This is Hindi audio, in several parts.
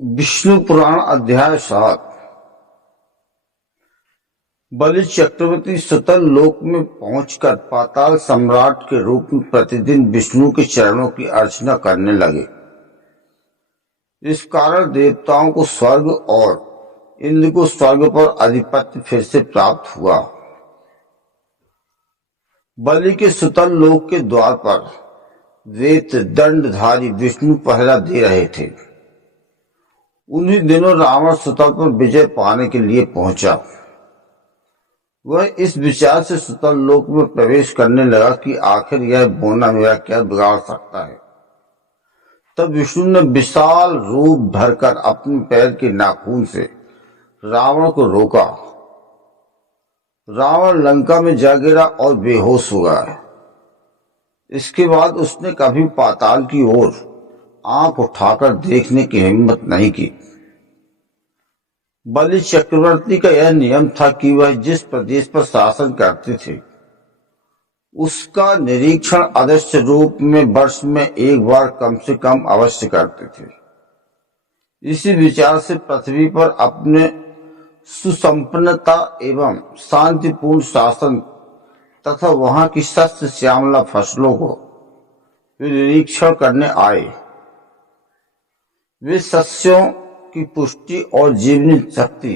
विष्णु पुराण अध्याय 7। बलि चक्रवर्ती सुतल लोक में पहुंचकर पाताल सम्राट के रूप में प्रतिदिन विष्णु के चरणों की अर्चना करने लगे। इस कारण देवताओं को स्वर्ग और इंद्र को स्वर्ग पर आधिपत्य फिर से प्राप्त हुआ। बलि के सुतल लोक के द्वार पर वेत दंडधारी विष्णु पहरा दे रहे थे। उन्हीं दिनों रावण सुतल पर विजय पाने के लिए पहुंचा। वह इस विचार से सुतल लोक में प्रवेश करने लगा कि आखिर यह बोना मेरा क्या बिगाड़ सकता है। तब विष्णु ने विशाल रूप धरकर अपने पैर के नाखून से रावण को रोका। रावण लंका में जा गिरा और बेहोश हो गया। इसके बाद उसने कभी पाताल की ओर आंख उठाकर देखने की हिम्मत नहीं की। बलि चक्रवर्ती का यह नियम था कि वह जिस प्रदेश पर शासन करते थे उसका निरीक्षण अदृश्य रूप में वर्ष में एक बार कम से कम अवश्य करते थे। इसी विचार से पृथ्वी पर अपने सुसंपन्नता एवं शांतिपूर्ण शासन तथा वहां की सस्य श्यामला फसलों को वे निरीक्षण करने आए। वे सस्यों की पुष्टि और जीवनी शक्ति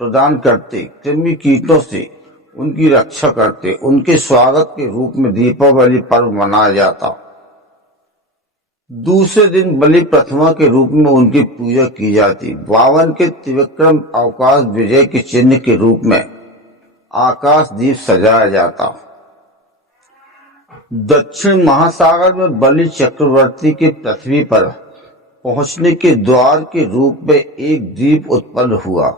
प्रदान करते, कृमि कीटों से उनकी रक्षा करते। उनके स्वागत के रूप में दीपावली पर्व मनाया जाता। दूसरे दिन बलि प्रथमा के रूप में उनकी पूजा की जाती। 52 के त्रिविक्रम अवकाश विजय के चिन्ह के रूप में आकाश दीप सजाया जाता। दक्षिण महासागर में बलि चक्रवर्ती के पृथ्वी पर पहुंचने के द्वार के रूप में एक द्वीप उत्पन्न हुआ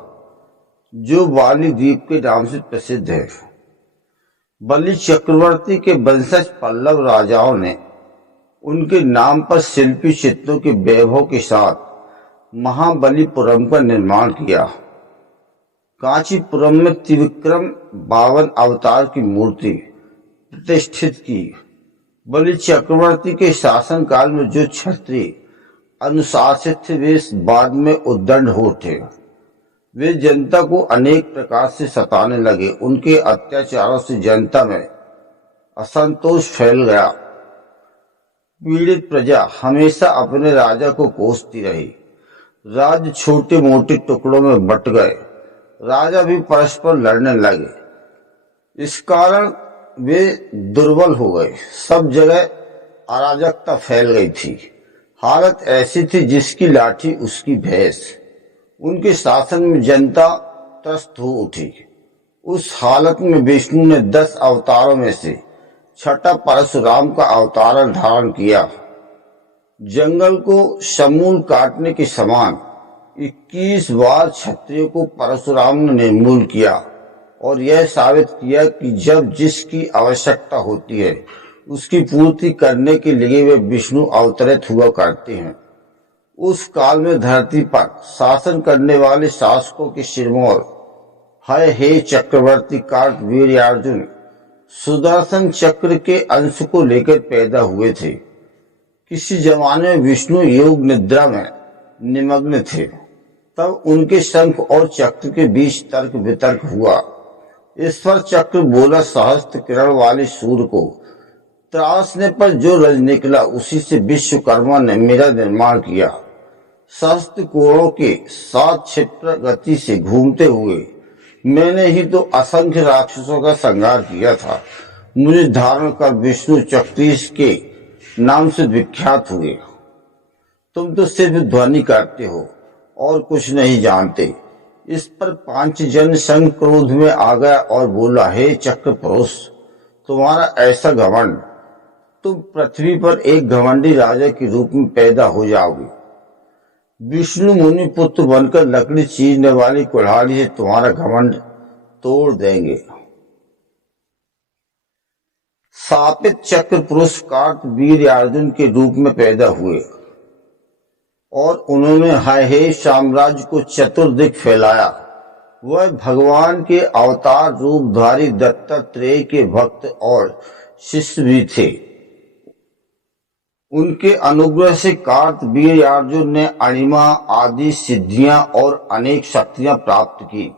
जो बाली द्वीप के नाम से प्रसिद्ध है। बलि चक्रवर्ती के वंशज पल्लव राजाओं ने उनके नाम पर शिल्पी चित्रों के वैभव के साथ महाबलीपुरम का निर्माण किया। कांचीपुरम में त्रिविक्रम 52 अवतार की मूर्ति प्रतिष्ठित की। बलि चक्रवर्ती के शासनकाल में जो क्षत्रिय अनुशासित थे वे बाद में उद्दंड हो उठे। वे जनता को अनेक प्रकार से सताने लगे। उनके अत्याचारों से जनता में असंतोष फैल गया। पीड़ित प्रजा हमेशा अपने राजा को कोसती रही। राज्य छोटे मोटे टुकड़ों में बंट गए। राजा भी परस्पर लड़ने लगे। इस कारण वे दुर्बल हो गए। सब जगह अराजकता फैल गई थी। हालत ऐसी थी जिसकी लाठी उसकी भैंस। उनके शासन में जनता त्रस्त हो उठी। उस हालत में विष्णु ने 10 अवतारों में से छठा परशुराम का अवतार धारण किया। जंगल को समूल काटने के समान 21 बार क्षत्रियों को परशुराम ने निर्मूल किया और यह साबित किया कि जब जिसकी आवश्यकता होती है उसकी पूर्ति करने के लिए वे विष्णु अवतरित हुआ करते हैं। उस काल में धरती पर शासन करने वाले शासकों के सिरमौर हे चक्रवर्ती कार्तवीर्य अर्जुन सुदर्शन चक्र के अंश को लेकर पैदा हुए थे। किसी जमाने में विष्णु योग निद्रा में निमग्न थे। तब उनके शंख और चक्र के बीच तर्क वितर्क हुआ। ईश्वर चक्र बोला, सहस्त्र किरण वाले सूर्य को त्रासने पर जो रज निकला उसी से विश्वकर्मा ने मेरा निर्माण किया। सहस्त्र कोणों के 7 क्षिप्र गति से घूमते हुए मैंने ही तो असंख्य राक्षसों का संहार किया था। मुझे धारण कर विष्णु चक्रीश के नाम से विख्यात हुए। तुम तो सिर्फ ध्वनि करते हो और कुछ नहीं जानते। इस पर पांचजन संग क्रोध में आ गया और बोला, हे चक्र पुरुष, तुम्हारा ऐसा घमंड, तुम पृथ्वी पर एक घमंडी राजा के रूप में पैदा हो जाओगे। विष्णु मुनि पुत्र बनकर लकड़ी चीरने वाली कुल्हाड़ी से तुम्हारा घमंड तोड़ देंगे। शापित चक्र पुरुष कार्तवीर्य अर्जुन के रूप में पैदा हुए और उन्होंने हे साम्राज्य को चतुर्दिक फैलाया। वह भगवान के अवतार रूपधारी दत्तात्रेय के भक्त और शिष्य भी थे। उनके अनुग्रह से कार्तवीर्यार्जुन ने अणिमा आदि सिद्धियां और अनेक शक्तियां प्राप्त की।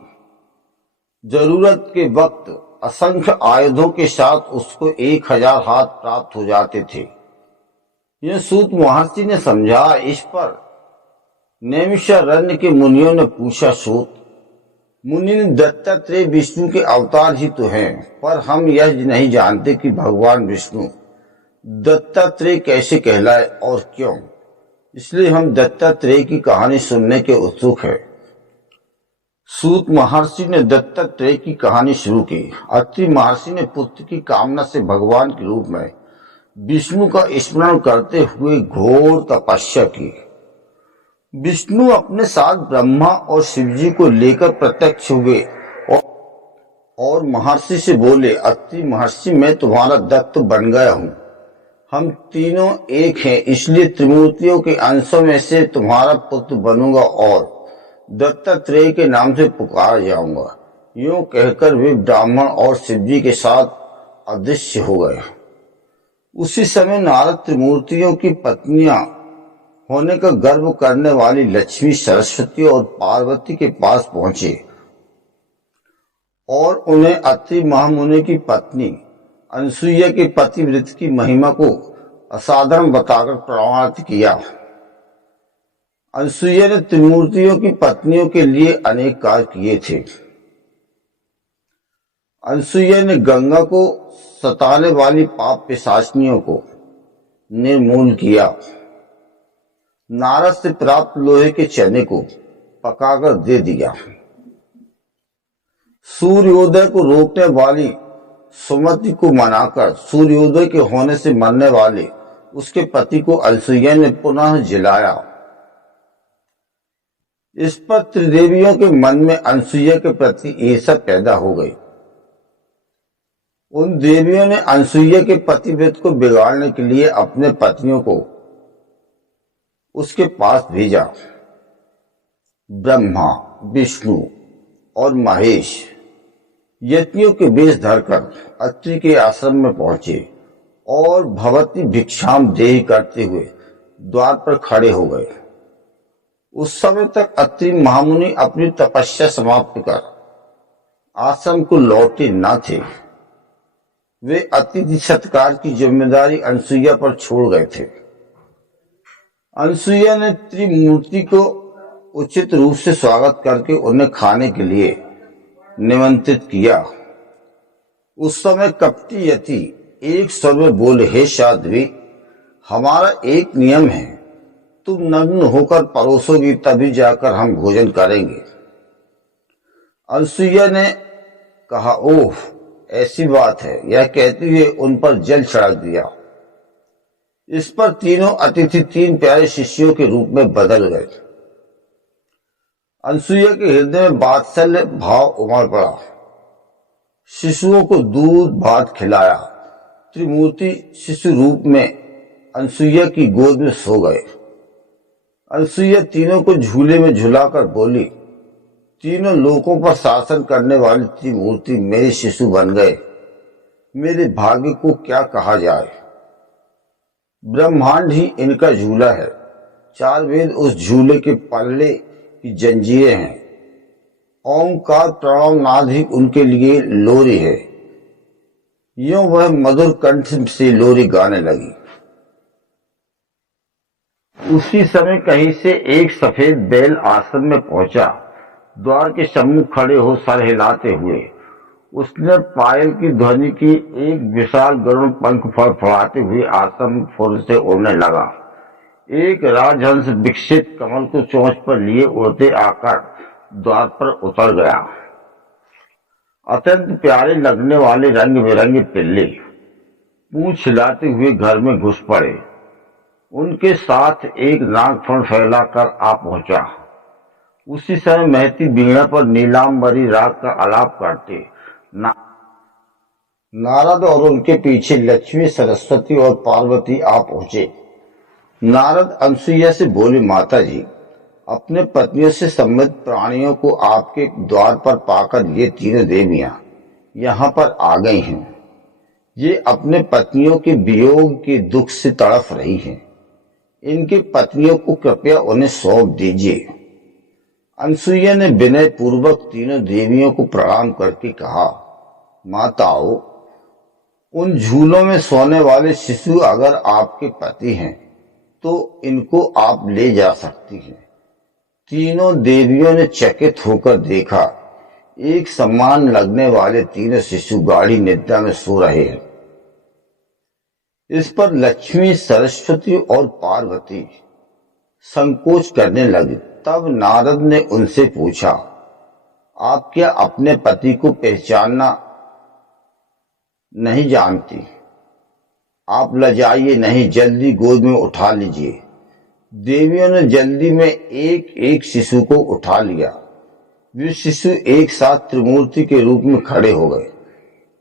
जरूरत के वक्त असंख्य आयुधों के साथ उसको 1000 हाथ प्राप्त हो जाते थे। यह सूत महर्षि ने समझा। इस पर नैमिषारण्य के मुनियों ने पूछा, सूत मुनि, दत्तात्रेय विष्णु के अवतार ही तो हैं, पर हम यह नहीं जानते कि भगवान विष्णु दत्तात्रेय कैसे कहलाए और क्यों। इसलिए हम दत्तात्रेय की कहानी सुनने के उत्सुक हैं। सूत महर्षि ने दत्तात्रेय की कहानी शुरू की। अत्रि महर्षि ने पुत्र की कामना से भगवान के रूप में विष्णु का स्मरण करते हुए घोर तपस्या की। विष्णु अपने साथ ब्रह्मा और शिवजी को लेकर प्रत्यक्ष हुए और महर्षि से बोले, अत्रि महर्षि, मैं तुम्हारा दत्त बन गया हूँ। हम तीनों एक हैं, इसलिए त्रिमूर्तियों के अंशों में से तुम्हारा पुत्र बनूंगा और दत्तात्रेय के नाम से पुकार जाऊंगा। यूं कहकर वे ब्राह्मण और शिवजी के साथ अदृश्य हो गए। उसी समय नारद त्रिमूर्तियों की पत्नियां होने का गर्व करने वाली लक्ष्मी, सरस्वती और पार्वती के पास पहुंचे और उन्हें अत्रि महामुनि की पत्नी अनसुईया के पतिव्रत की महिमा को असाधारण बताकर प्रमाणित किया। अनसुईया ने त्रिमूर्तियों की पत्नियों के लिए अनेक कार्य किए थे। अनसुईया ने गंगा को सताने वाली पाप पिशाचिनियों को निर्मूल किया। नारद से प्राप्त लोहे के चने को पकाकर दे दिया। सूर्योदय को रोकने वाली सुमति को मनाकर सूर्योदय के होने से मरने वाले उसके पति को अनसुईया ने पुनः जिलाया। इस पर त्रिदेवियों के मन में अनसुईया के प्रति ईर्ष्या पैदा हो गई। उन देवियों ने अनसुईया के पतिव्रत को बिगाड़ने के लिए अपने पत्नियों को उसके पास भेजा। ब्रह्मा, विष्णु और महेश यज्ञों के वेश धरकर अत्रि के आश्रम में पहुंचे और भवती भिक्षाम देहि करते हुए द्वार पर खड़े हो गए। उस समय तक अत्रि महामुनि अपनी तपस्या समाप्त कर आश्रम को लौटे न थे। वे अतिथि सत्कार की जिम्मेदारी अनसुईया पर छोड़ गए थे। अनसुईया ने त्रिमूर्ति को उचित रूप से स्वागत करके उन्हें खाने के लिए निमंत्रित किया। उस समय कपटी यति एक स्वर में बोले, हे साध्वी, हमारा एक नियम है, तुम नग्न होकर परोसोगी तभी जाकर हम भोजन करेंगे। अनसुईया ने कहा, ओह ऐसी बात है। यह कहते हुए उन पर जल छिड़क दिया। इस पर तीनों अतिथि 3 प्यारे शिष्यों के रूप में बदल गए। अनसुईया के हृदय में वात्सल्य भाव उमड़ पड़ा। शिशुओं को दूध भात खिलाया। त्रिमूर्ति शिशु रूप में अनसुईया की गोद में सो गए। अनसुईया तीनों को झूले में झुलाकर बोली, तीनों लोकों पर शासन करने वाली त्रिमूर्ति मेरे शिशु बन गए। मेरे भाग्य को क्या कहा जाए। ब्रह्मांड ही इनका झूला है। 4 वेद उस झूले के पल्ले की जंजीरें हैं। ओंकार प्रणव नाद ही उनके लिए लोरी है। यूं वह मधुर कंठ से लोरी गाने लगी। उसी समय कहीं से एक सफेद बैल आश्रम में पहुंचा। द्वार के सम्मुख खड़े हो सर हिलाते हुए उसने पायल की ध्वनि की एक विशाल गरुड़ पंख फड़फड़ाते हुए आश्रम फूल से उड़ने लगा। एक राजहंस विकसित कमल को चोंच पर लिए उड़ते आकर द्वार पर उतर गया। अत्यंत प्यारे लगने वाले रंग बिरंगे पिल्ले पूंछ हिलाते हुए घर में घुस पड़े। उनके साथ एक नागफण फैलाकर आ पहुंचा। उसी समय महती वीणा पर नीलांबरी राग का आलाप करते नारद और उनके पीछे लक्ष्मी, सरस्वती और पार्वती आ पहुंचे। नारद अनसुईया से बोले, माता जी, अपने पत्नियों से सम्मिलित प्राणियों को आपके द्वार पर पाकर ये तीनों देवियां यहाँ पर आ गई हैं। ये अपने पत्नियों के वियोग के दुख से तड़फ रही हैं। इनकी पत्नियों को कृपया उन्हें सौंप दीजिए। अनसुईया ने विनय पूर्वक तीनों देवियों को प्रणाम करके कहा, माताओं, उन झूलों में सोने वाले शिशु अगर आपके पति हैं तो इनको आप ले जा सकती हैं। तीनों देवियों ने चकित होकर देखा, एक समान लगने वाले तीनों शिशु गाढ़ी निद्रा में सो रहे हैं। इस पर लक्ष्मी, सरस्वती और पार्वती संकोच करने लगी। तब नारद ने उनसे पूछा, आप क्या अपने पति को पहचानना नहीं जानती? आप लजाइए नहीं, जल्दी गोद में उठा लीजिए। देवियों ने जल्दी में एक एक शिशु को उठा लिया। वे शिशु एक साथ त्रिमूर्ति के रूप में खड़े हो गए।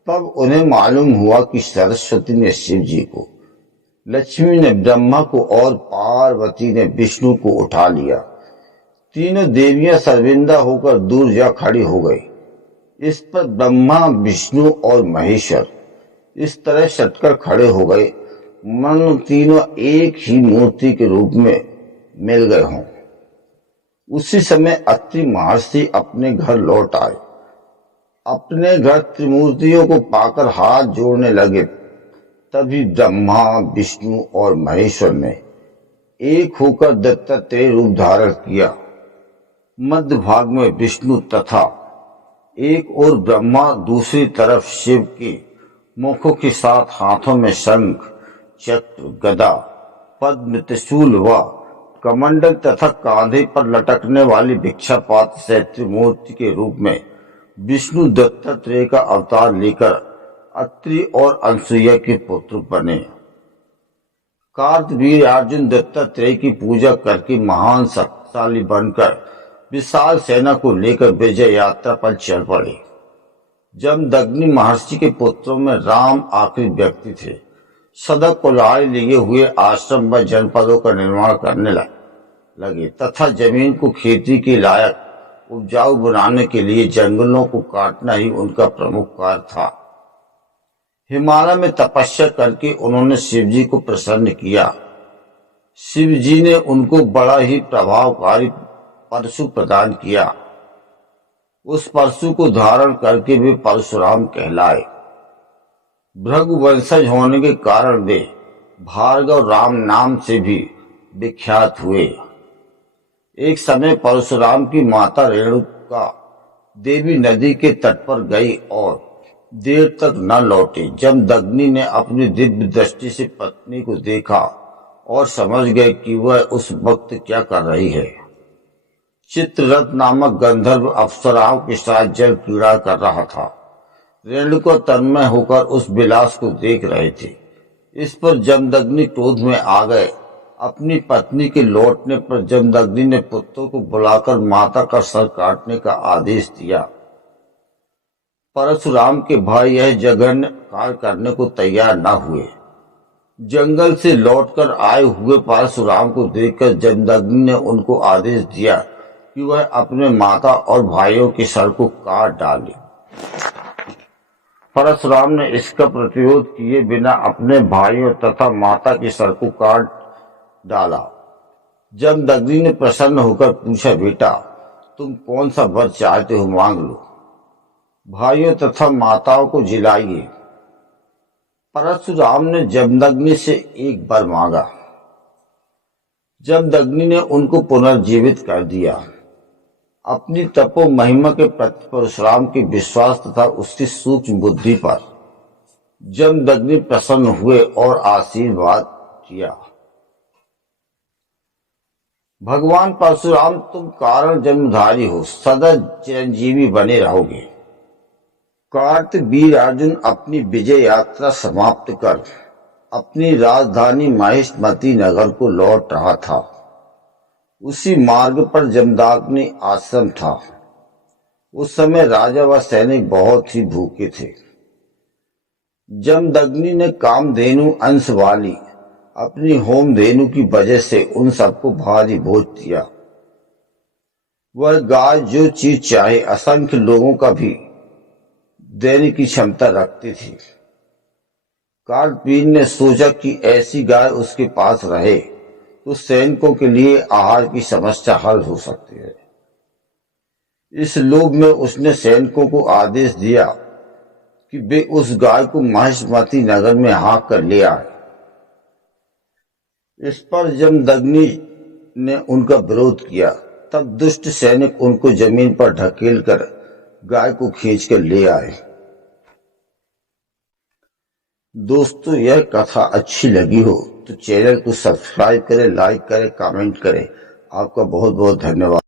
तब उन्हें मालूम हुआ कि सरस्वती ने शिव जी को, लक्ष्मी ने ब्रह्मा को और पार्वती ने विष्णु को उठा लिया। तीनों देवियां शर्मिंदा होकर दूर जा खड़ी हो गई। इस पर ब्रह्मा, विष्णु और महेश्वर इस तरह सटकर खड़े हो गए मानो तीनों एक ही मूर्ति के रूप में मिल गए हों। उसी समय अत्रि महर्षि अपने घर लौट आए। अपने घर त्रिमूर्तियों को पाकर हाथ जोड़ने लगे। तभी ब्रह्मा, विष्णु और महेश्वर ने एक होकर दत्तात्रेय रूप धारण किया। मध्य भाग में विष्णु तथा एक और ब्रह्मा, दूसरी तरफ शिव के मुखों के साथ हाथों में शंख, चक्र, गदा, पद्म, त्रिशूल व कमंडल तथा कांधे पर लटकने वाली भिक्षापात्र से त्रिमूर्ति के रूप में विष्णु दत्तात्रेय का अवतार लेकर अत्रि और अनसुईया के पुत्र बने। कार्तवीर्य अर्जुन दत्तात्रेय की पूजा करके महान शक्तिशाली बनकर विशाल सेना को लेकर विजय यात्रा पर चल पड़े। जमदग्नि महर्षि के पुत्रों में राम आखिरी व्यक्ति थे। सदा कुल्हाड़ी लिए हुए आश्रम व जनपदों का निर्माण करने लगे तथा जमीन को खेती के लायक उपजाऊ बनाने के लिए जंगलों को काटना ही उनका प्रमुख कार्य था। हिमालय में तपस्या करके उन्होंने शिव जी को प्रसन्न किया। शिव जी ने उनको बड़ा ही प्रभावकारी परशु प्रदान किया। उस परशु को धारण करके वे परशुराम कहलाए। भृगु वंशज होने के कारण वे भार्गव राम नाम से भी विख्यात हुए। एक समय परशुराम की माता रेणुका देवी नदी के तट पर गई और देर तक न लौटी। जमदग्नि ने अपनी दिव्य दृष्टि से पत्नी को देखा और समझ गए कि वह उस वक्त क्या कर रही है। चित्ररथ नामक गंधर्व अप्सराओं के साथ जल क्रीड़ा कर रहा था। रेणुका तन्मय होकर उस विलास को देख रहे थे। इस पर जमदग्नि क्रोध में आ गए। अपनी पत्नी के लौटने पर जमदग्नि ने पुत्रों को बुलाकर माता का सर काटने का आदेश दिया। परशुराम के भाई यह जघन्य कार्य करने को तैयार न हुए। जंगल से लौटकर आए हुए परशुराम को देखकर जमदग्नि ने उनको आदेश दिया कि वह अपने माता और भाइयों के सर को काट डाले। परशुराम ने इसका प्रतिरोध किए बिना अपने भाइयों तथा माता के सर को काट डाला। जमदग्नि ने प्रसन्न होकर पूछा, बेटा तुम कौन सा वर चाहते हो, मांग लो। भाइयों तथा माताओं को जिलाइए। परशुराम ने जमदग्नि से एक वर मांगा। जमदग्नि ने उनको पुनर्जीवित कर दिया। अपनी तपो महिमा के प्रति परशुराम के विश्वास तथा उसकी सूक्ष्म बुद्धि पर जमदग्नि प्रसन्न हुए और आशीर्वाद किया। भगवान परशुराम तुम कारण जन्मधारी हो, सदा चिरंजीवी बने रहोगे। कार्तवीर्य अर्जुन अपनी विजय यात्रा समाप्त कर अपनी राजधानी महिष्मती नगर को लौट रहा था। उसी मार्ग पर जमदग्नि आश्रम था। उस समय राजा व सैनिक बहुत ही भूखे थे। जमदग्नि ने कामधेनु अंश वाली अपनी होमधेनु की वजह से उन सबको भारी बोझ दिया। वह गाय जो चीज चाहे असंख्य लोगों का भी देने की क्षमता रखती थी। कार्तवीर्य ने सोचा कि ऐसी गाय उसके पास रहे तो सैनिकों के लिए आहार की समस्या हल हो सकती है। इस लोभ में उसने सैनिकों को आदेश दिया कि वे उस गाय को महिष्मती नगर में हाँक कर ले आए। इस पर जमदग्नि ने उनका विरोध किया। तब दुष्ट सैनिक उनको जमीन पर ढकेलकर गाय को खींचकर ले आए। दोस्तों, यह कथा अच्छी लगी हो तो चैनल को सब्सक्राइब करें, लाइक करें, कमेंट करें। आपका बहुत बहुत धन्यवाद।